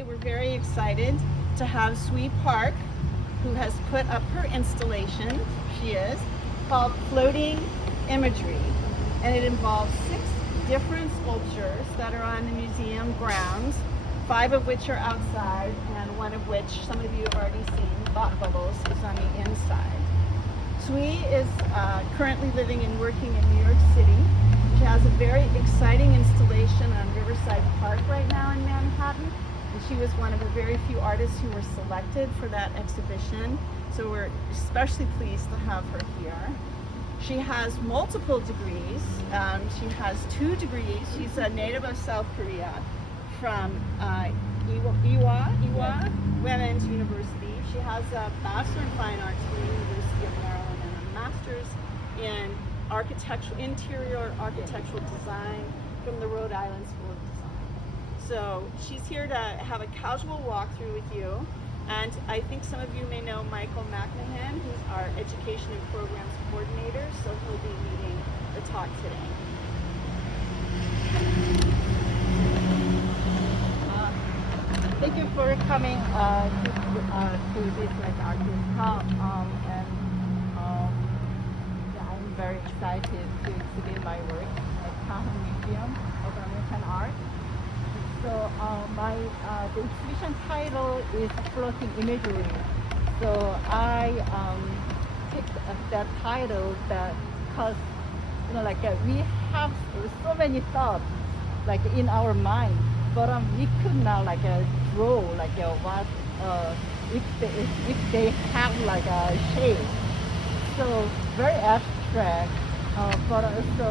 today we're very excited to have Sui Park, who has put up her installation, she is, called Floating Imagery. And it involves 6 different sculptures that are on the museum grounds, 5 of which are outside, and 1 of which some of you have already seen, Bot Bubbles, is on the inside. Sui is currently living and working in New York City. She has a very exciting installation on Riverside Park right now in Manhattan. And she was one of the very few artists who were selected for that exhibition. So we're especially pleased to have her here. She has multiple degrees. She has 2 degrees. She's a native of South Korea from Ewha Women's University. She has a Bachelor in Fine Arts from the University of Maryland and a Master's in interior architectural design from the Rhode Island School of Design. So she's here to have a casual walkthrough with you. And I think some of you may know Michael McMahon, who's our Education and Programs Coordinator, so he'll be leading the talk today. Thank you for coming to this artist talk, and I'm very excited to exhibit my work at Cahoon Museum of American Art. So the exhibition title is Floating Imagery. So I picked that title because we have so many thoughts in our mind, but we could not draw what if they have a shape. So very abstract, but also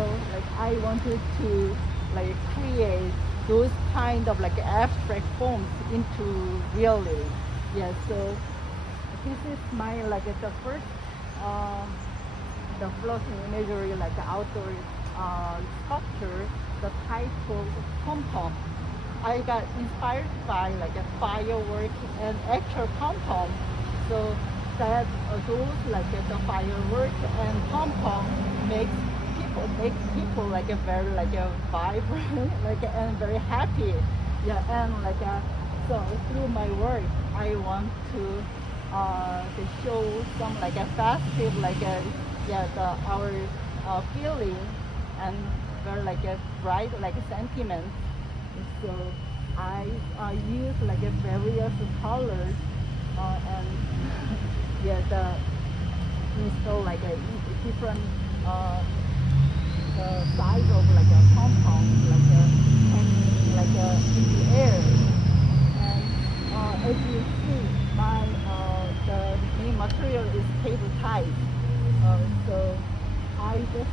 I wanted to create those kind of abstract forms into really. Yeah, so this is my the first the floating imagery outdoor sculpture, the title pom-pom. I got inspired by a firework and actual pom-pom. So that those the firework and pom-pom makes people very vibrant and very happy. Yeah, and so through my work I want to show some festive our feeling and very bright sentiment. So I use various colors and yeah, install a different size of a compound hanging in the air. And as you see, my the main material is cable ties. So I just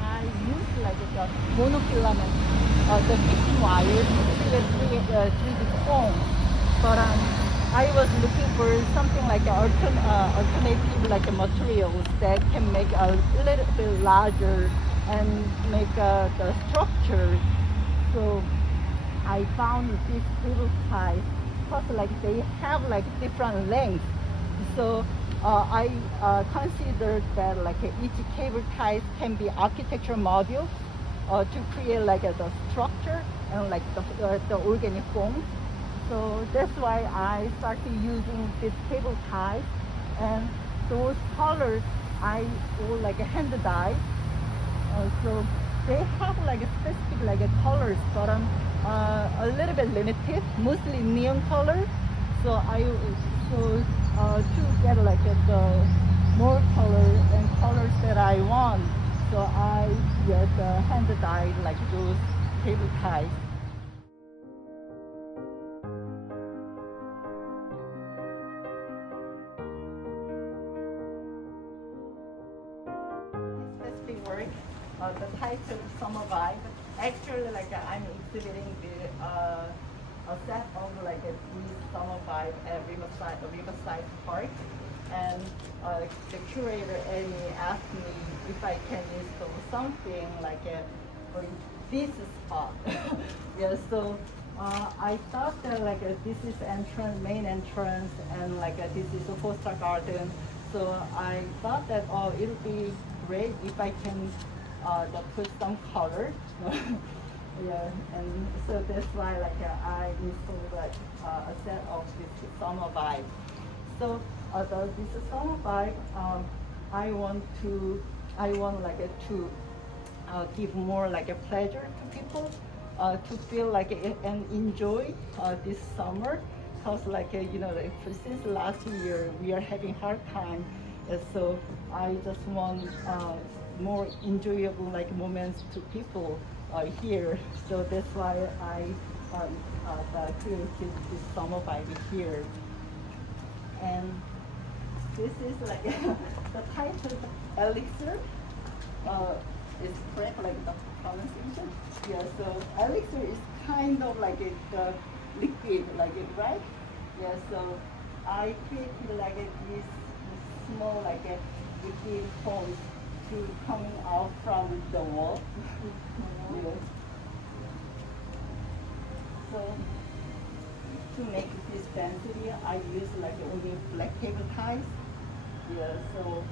I use the monofilament, the fishing wire to create 3D foam. But I was looking for something alternative materials that can make a little bit larger and make the structure. So I found these cable ties because they have different lengths. So I considered that each cable tie can be architectural module to create the structure and the organic form. So that's why I started using this cable ties, and those colors I will hand dye. So they have specific colors, but a little bit limited, mostly neon color. So to get the more color and colors that I want, so I just hand dye those cable ties. This specific work, the title Summer Vibe. Actually, I'm exhibiting a set of these summer vibe at Riverside Park, and the curator Annie asked me if I can install something for this spot. Yeah, so I thought that this is main entrance, and this is a foster garden. So I thought that it would be great if I can put some color. Yeah, and so that's why like I installed like a set of this summer vibe. So this summer vibe, I want like to give more like a pleasure to people, to feel like and enjoy this summer. Cause like since last year we are having hard time, so I just want more enjoyable like moments to people here. So that's why I created this summer vibe here. And this is like the title elixir. Uh, is correct like the pronunciation? Yeah. So elixir is kind of like the liquid, like it, right? Yeah. So I created like this small like a liquid foams to coming out from the wall. Yeah. So to make this density, I use like only black paper ties. Yeah, so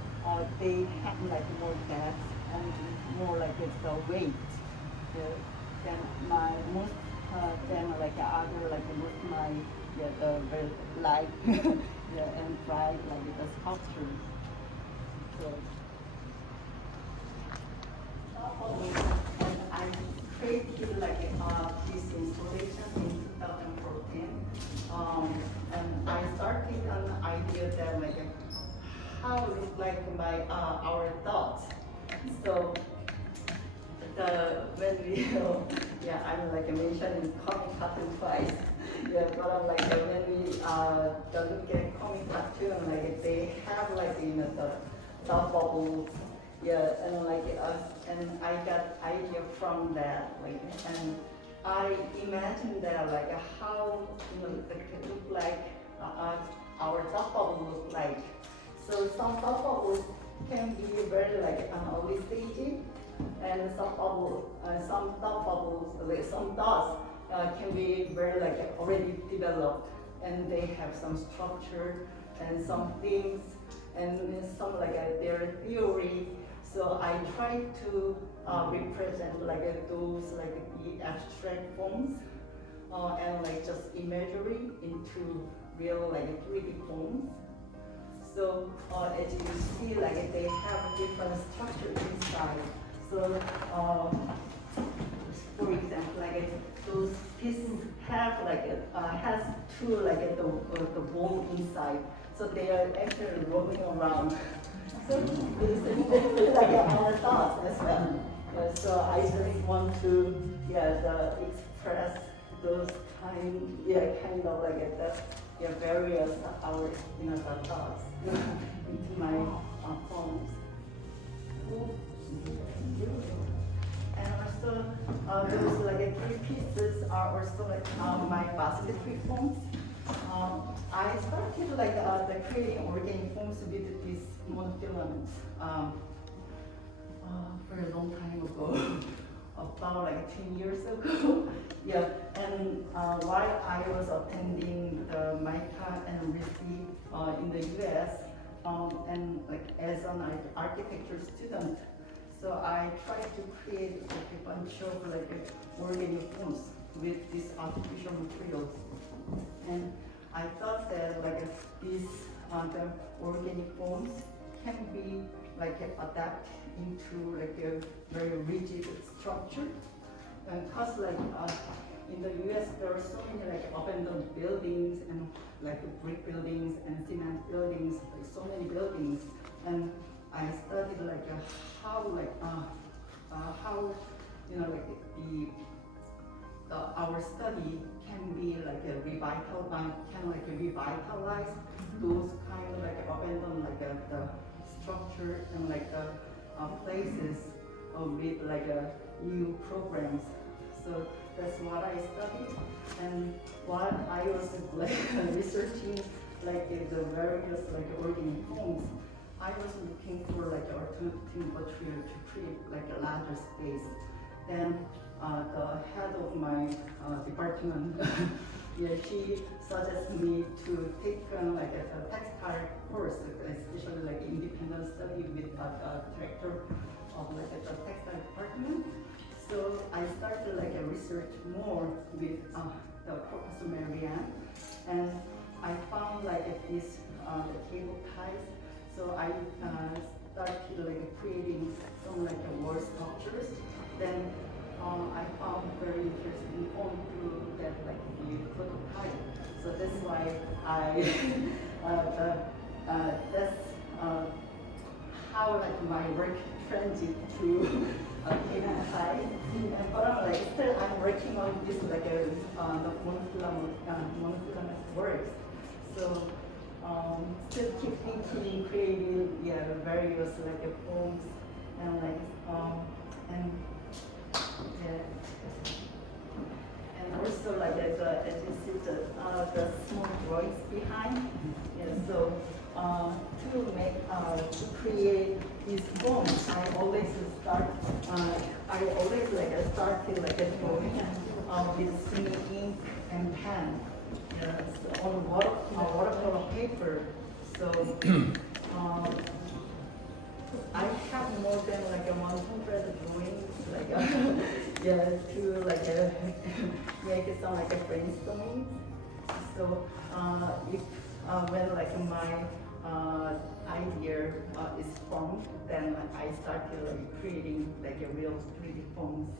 they have like more depth and more like the weight. Yeah, than my most than like other like most my yeah the very light yeah and bright like the sculptures. So and I created like this installation in 2014. And I started an idea that like how is like my our thoughts. So the when we yeah I'm like mentioning comic cartoon twice. Yeah, but I'm like when we the look at comic cartoon like they have like the thought bubbles. Yeah, and like and I got idea from that like and I imagine that like how it could look like our thought bubble look like. So some thought bubbles can be very like early stage, and some thought bubbles, like some thoughts can be very like already developed, and they have some structure and some things, and some like their theory. So I try to represent like those like the abstract forms, and like just imagery into real like 3D forms. So as you see, like they have different structure inside. So for example, like those pieces have like has two like the ball inside. So they are actually rolling around. So it's like our thoughts as well. So I just want to express those kind of like various our the thoughts into my poems. And also those like three pieces are also like my basketry forms. I started like the creating organic forms with these monofilaments for a long time ago, about like 10 years ago. Yeah, and while I was attending the MICA and RISD in the US, and like as an architecture student, so I tried to create like a bunch of like organic forms with these artificial materials. And I thought that like these the organic forms can be like adapt into like a very rigid structure. And cause like in the US there are so many like abandoned buildings and like brick buildings and cement buildings, like so many buildings. And I studied like how like how like our study can be like a revitalize those kind of like abandoned like the structure and like the places with like new programs. So that's what I studied, and while I was like researching like the various like organic forms, I was looking for like alternative material to create like a larger space. Then the head of my department, yeah, she suggested me to take like a textile course, especially like independent study with a director of like the textile department. So I started like research more with the Professor Marianne, and I found like this the cable ties. So I started like creating some like wall structures. Then I found very interesting on through that like the prototype. So that's why I that's how like my work transit to cable ties. But I'm like still I'm working on this like the monofilament works. So still keep thinking, creating various like forms and like and yeah. And also like as you see the small drawings behind. Yeah, so to make to create these forms, I always started started like a drawing with singing ink and pen. Yes, on watercolor paper. So I have more than like 100 drawings, like to like make some like a brainstorming. So if when like my idea is formed, then I started like creating like a real 3D forms.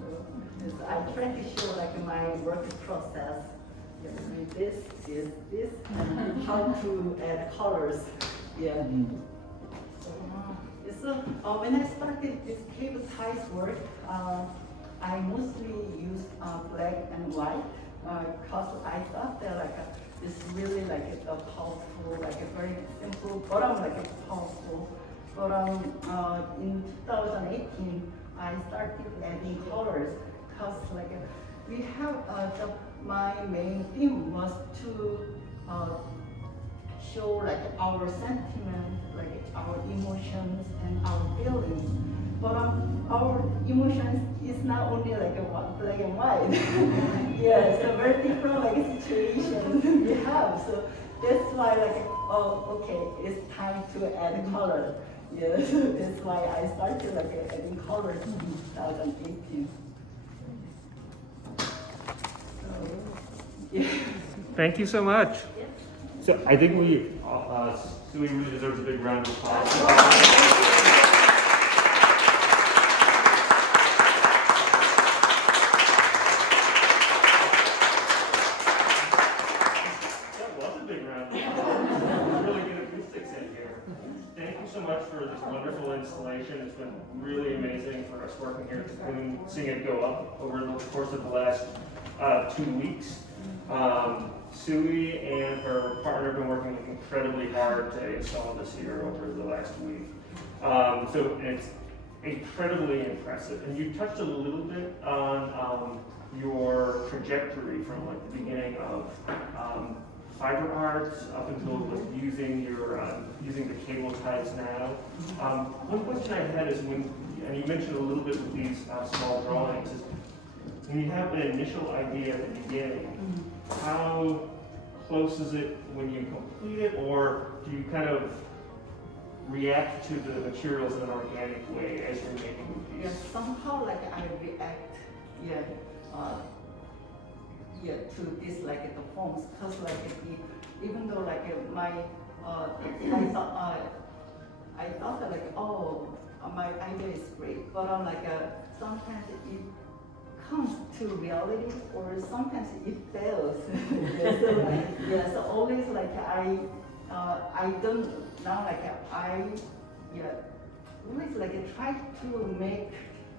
So I try to show like my work process. With this, and how to add colors. Yeah. So when I started this cable ties work, I mostly used black and white because I thought that like it's really like a powerful, like a very simple, but like a powerful. But in 2018, I started adding colors because like we have my main theme was to show like our sentiment, like our emotions and our feelings. But our emotions is not only like a black and white. Yeah, so very different like situations we have. So that's why like okay, it's time to add color. Yeah, so that's why I started like adding colors in 2018. Yeah. Thank you so much. So I think Sui really deserves a big round of applause. That was a big round of applause. Really good acoustics in here. Thank you so much for this wonderful installation. It's been really amazing for us working here at Cahoon, seeing it go up over the course of the last 2 weeks. Sui and her partner have been working incredibly hard to install this here over the last week. So it's incredibly impressive. And you touched a little bit on your trajectory from like the beginning of fiber arts up until using the cable ties now. One question I had is and you mentioned a little bit with these small drawings, is when you have an initial idea at the beginning, how close is it when you complete it, or do you kind of react to the materials in an organic way as you're making these? Yeah, somehow like I react, to this like the forms, because like even though like my I thought that like my idea is great, but sometimes it comes to reality, or sometimes it fails. So always like I don't now like always like try to make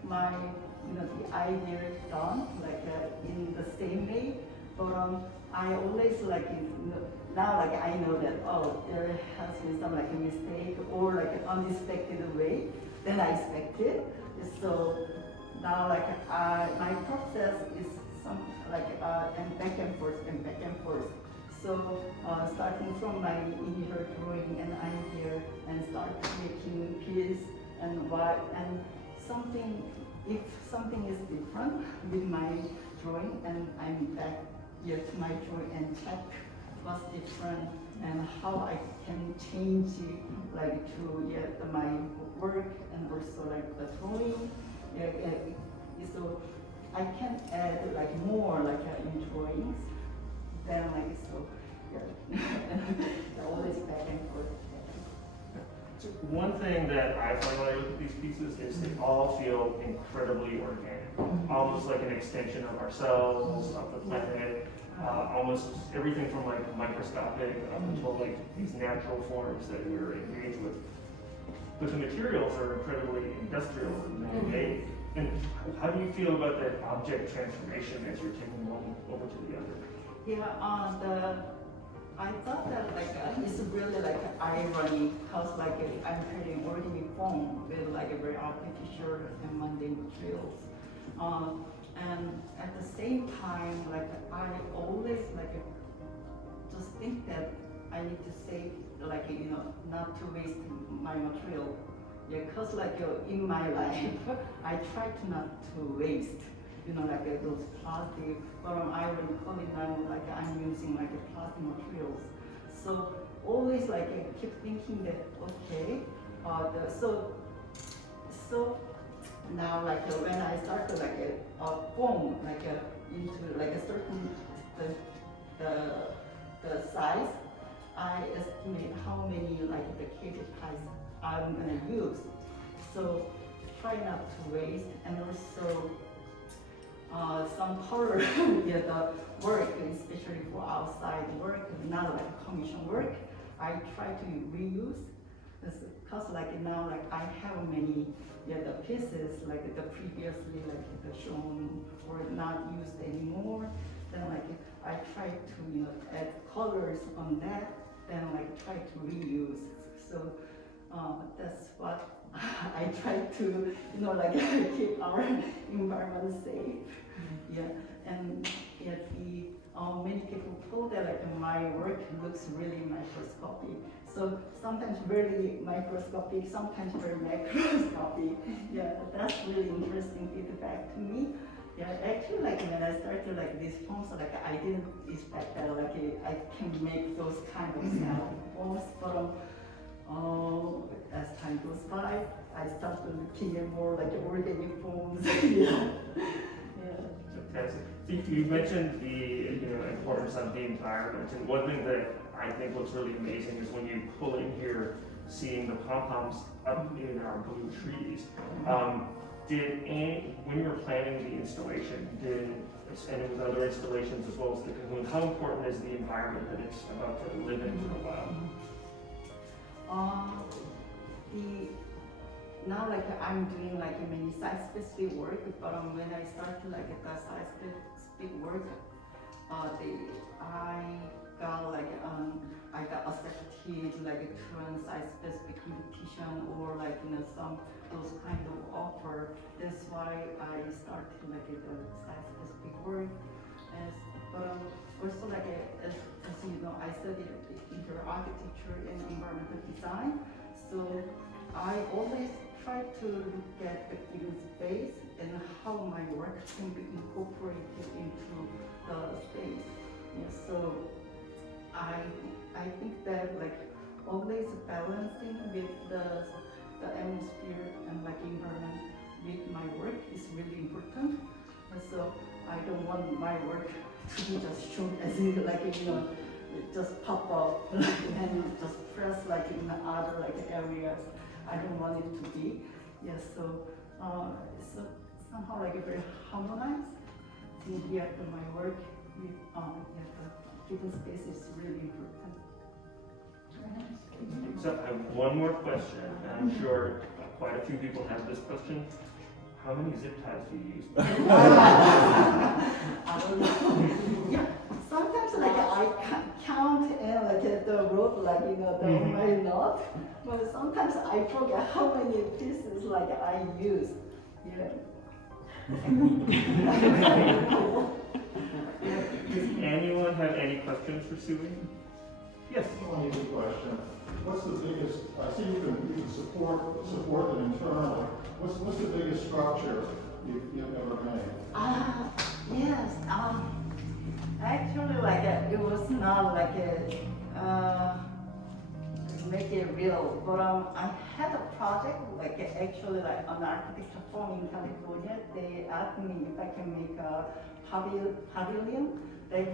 my the idea done like in the same way, but I always like now like I know that there has been some like a mistake or like an unexpected way than I expected. So now like my process is some like and back and forth and back and forth. So starting from my initial drawing and idea and start making pieces and something, if something is different with my drawing, and I'm back here to my drawing and check what's different and how I can change it, like to my work and also like the drawing. So I can add like more like in drawings. Then like so, yeah, always back and forth. So one thing that I find when I look at these pieces is they all feel incredibly organic, almost like an extension of ourselves, of the planet, almost everything from like microscopic up until like these natural forms that we're engaged with. But the materials are incredibly industrial and man-made. And how do you feel about that object transformation as you're taking one over to the other? Yeah, I thought that like it's really like irony because like I'm creating organic foam with like a very artificial and mundane materials, and at the same time like I always like just think that I need to save like not to waste my material. Yeah, cause like in my life I try to not to waste. Like those plastic, but I already call it now, like I'm using like plastic materials. So always like I keep thinking that, okay, so now like when I start to like form like into like a certain, the size, I estimate how many like the cable ties I'm gonna use. So try not to waste, and also some color, yeah, the work, especially for outside work, not like commission work, I try to reuse. Because like now, like I have many, yeah, the pieces like the previously like the shown or not used anymore. Then like I try to add colors on that. Then like try to reuse. So that's what I try to like keep our environment safe. Yeah, and yet many people told that like my work looks really microscopic. So sometimes really microscopic, sometimes very macroscopic. Yeah, that's really interesting feedback to me. Yeah, actually like when I started like these forms, like I didn't expect that like I can make those kind of forms, but as time goes by, I started looking at more like organic forms. Yeah. Fantastic. So you mentioned the importance of the environment, and one thing that I think looks really amazing is when you pull in here, seeing the pom-poms up in our blue trees. When you were planning the installation, and with other installations as well as the Cahoon, how important is the environment that it's about to live in for a while? Now like I'm doing like many site-specific work, but when I started like the site-specific work, I got accepted like to run site-specific competition or like some those kind of offer. That's why I started like the site-specific work. But also like as I studied interior architecture and environmental design, so I always try to look at the given space and how my work can be incorporated into the space. Yeah, so I think that like always balancing with the atmosphere and like environment with my work is really important. And so I don't want my work to be just shown as in like just pop up and just press like in the other like areas. I don't want it to be. Yes, so somehow like very harmonized. Yeah, my work with the given space is really important. So I have one more question, and I'm sure quite a few people have this question. How many zip ties do you use? I don't know. Yeah, sometimes like I count and like the rope like the my knot, but sometimes I forget how many pieces like I use. Yeah. Does anyone have any questions for Sue? Yes. Only good question. What's the biggest? I see you can support them internally. What's the biggest structure you've ever made? Yes. Actually, like it was not like a. make it real. But I had a project like actually like an architecture firm in California. They asked me if I can make a pavilion. Then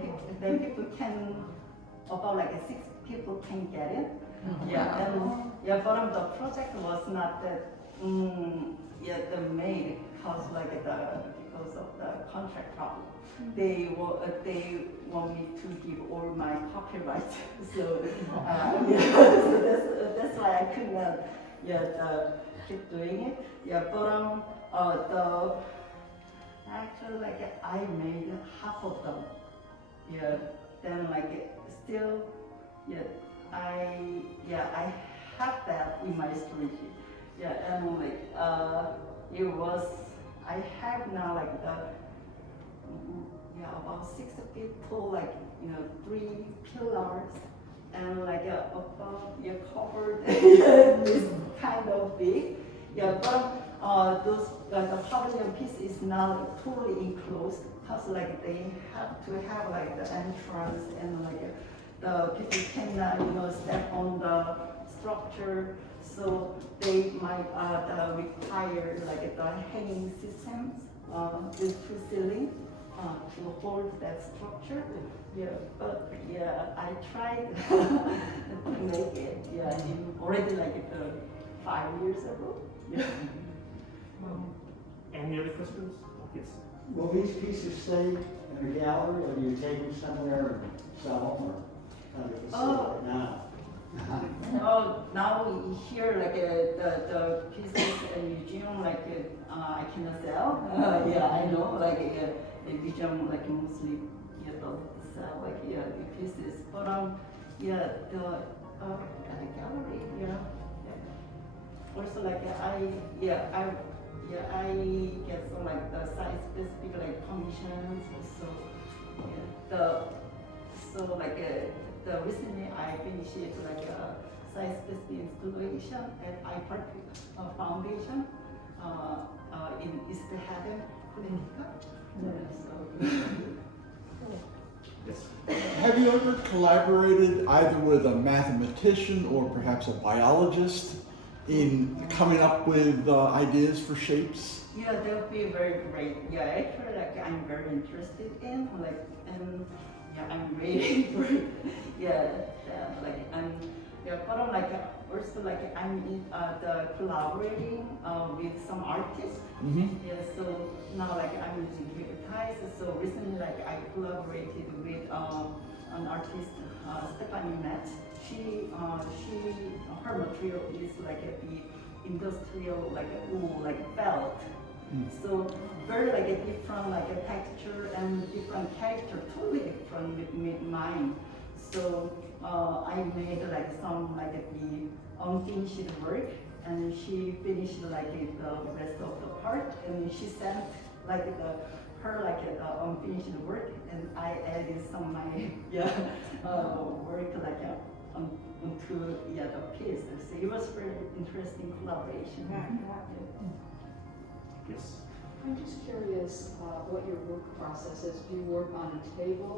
people can about like 6 people can get it. Yeah, and yeah, but the project was not that made because of the contract problem. They want me to give all my copyright, so so that's why I could not keep doing it. Yeah, but the actually I made half of them. Yeah, then still I have that in my storage. Yeah, and it was I have now about 6 people 3 pillars and above covered this kind of big. Yeah, but those the pavilion piece is now totally enclosed because they have to have the entrance and the people cannot step on the structure, so they might require the hanging systems with two ceilings to hold that structure. Yeah, but I tried to make it. Yeah, already 5 years ago. Yeah. Any other questions? Yes. Will these pieces stay in the gallery, or do you take them somewhere and sell them, or how do you sell it now? Now here the pieces in museum I cannot sell. Yeah, I know the museum mostly don't sell the pieces, but the gallery also I get some the size specific commissions. So the recently I finished a size specific installation at iPark Foundation in East Haven, Connecticut. Yes. Have you ever collaborated either with a mathematician or perhaps a biologist in coming up with ideas for shapes? Yeah, that would be very great. Yeah, actually, I'm very interested in and I'm waiting for it. But also I'm in the collaborating with some artists. Mm-hmm. Yeah, so now I'm using paper ties. So recently I collaborated with an artist, Stephanie Metz. Her material is the industrial wool felt. So very different texture and different character, totally different with mine. So I made some the unfinished work, and she finished the rest of the part, and she sent the unfinished work, and I added some of my work onto the piece. So it was very interesting collaboration. Yes. I'm just curious what your work process is. Do you work on a table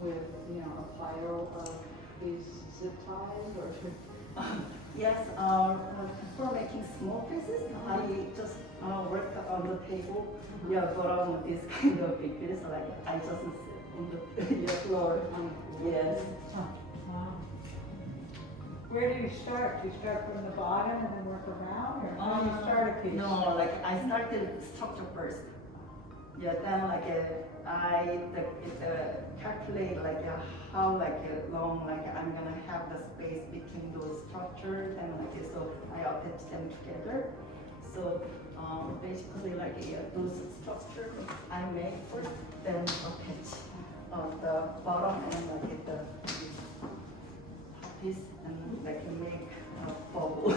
with, a pile of these zip ties, or? Yes, for making small pieces, I just work on the table. Yeah, but on this kind of big piece, I just sit on the floor. Yes. Wow. Where do you start? Do you start from the bottom and then work around, or how do you start a piece? No, I started structure first. Yeah, then I calculate how long I'm gonna have the space between those structures, and so I attach them together. So basically those structures I make first, then attach the bottom and the piece and make a bubble.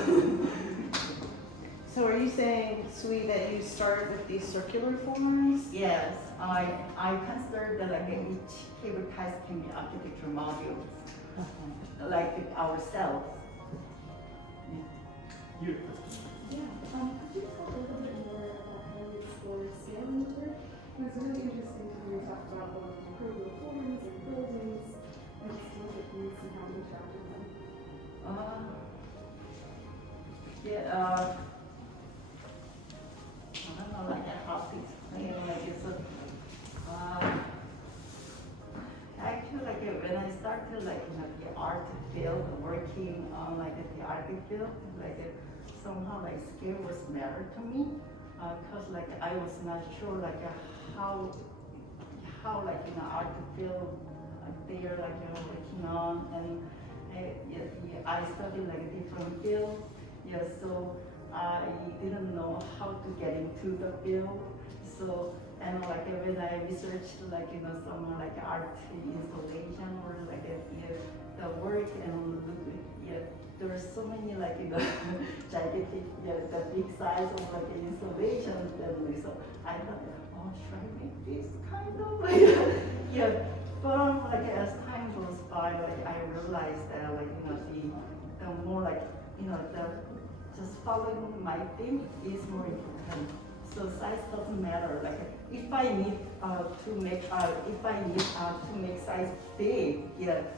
So are you saying, Sui, that you started with these circular forms? Yes, I consider that each cable ties can be architecture modules, ourselves. You. Yeah, could you talk a little bit more about how you explore scaling the work? It was really interesting to hear you talk about both improvable forms and buildings, and just look at these and how you interacted with them. art field, somehow scale was matter to me, cause I was not sure how art field they are working on, and I studied different field, so I didn't know how to get into the field. So and when I researched some art installation or the work and there are so many gigantic the big size of installations, and so I thought, oh, should I make this kind of but as time goes by, I realized that the more the just following my theme is more important. So size doesn't matter. If I need to make size big,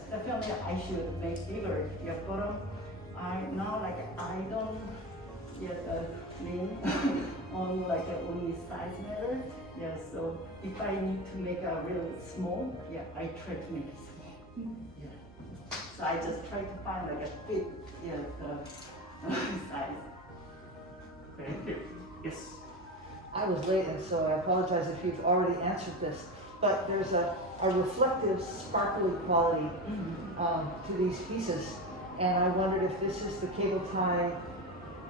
definitely I should make bigger. But I now I don't lean on only size matter. So if I need to make a really small, I try to make it small. So I just try to find a fit size. Thank you. Yes. I was late, and so I apologize if you've already answered this, but there's a reflective, sparkly quality to these pieces, and I wondered if this is the cable tie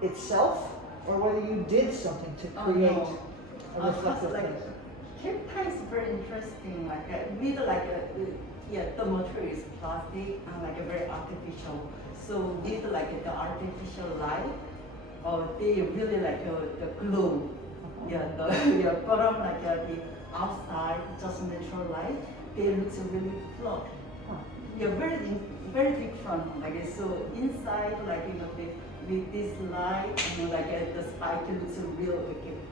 itself, or whether you did something to create a reflective piece. Cable tie is very interesting. With the material is plastic and very artificial. So with the artificial light, they really the glow. The bottom the outside just natural light, they looks really flat. Very different. So inside with this light and the spike looks real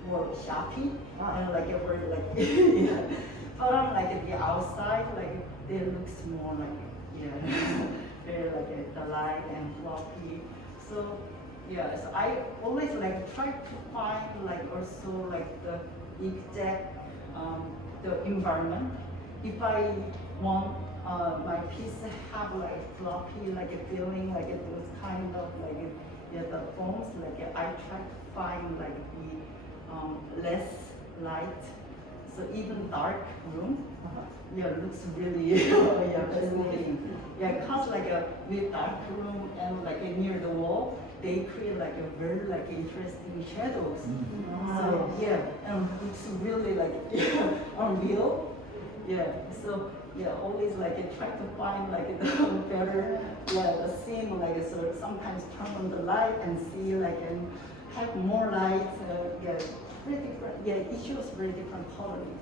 more sharpy and very bottom the outside they looks more very the light and floppy. So so I always try to find also the exact the environment. If I want my piece to have floppy feeling those kind of the forms I try to find the less light. So even dark room, looks really fascinating. Cause with dark room and near the wall, they create a very interesting shadows. So and it's really unreal. So always try to find the better the scene so sometimes turn on the light and see and have more light. Very different. It shows very different quality.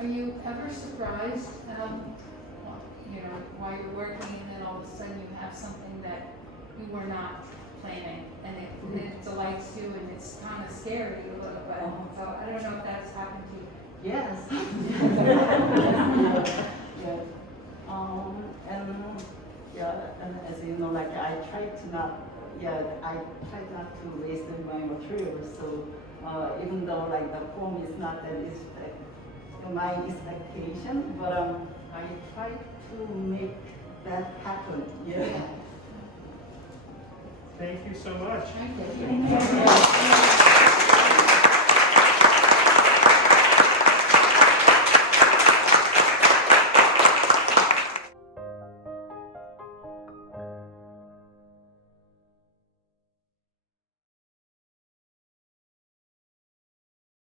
Are you ever surprised, while you're working and then all of a sudden you have something that you were not planning and it delights you and it's kind of scary a little bit? So I don't know if that's happened to you. Yes. And as you know, I try to not, to waste my material. So even though the form is not that is my expectation, but I try to make that happen. Thank you so much. Thank you.